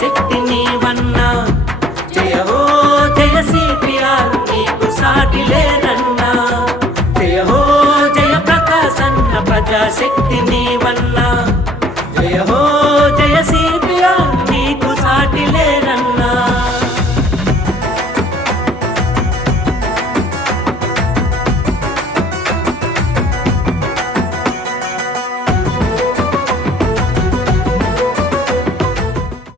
ప్రజాశక్తి నీవన్నా జయ హో జయ సిపిఆర్ నీకు సాటి లేరన్నా జయ హో జయ ప్రకాశన్న ప్రజాశక్తి నీవన్నా జయ హో జయ సిపిఆర్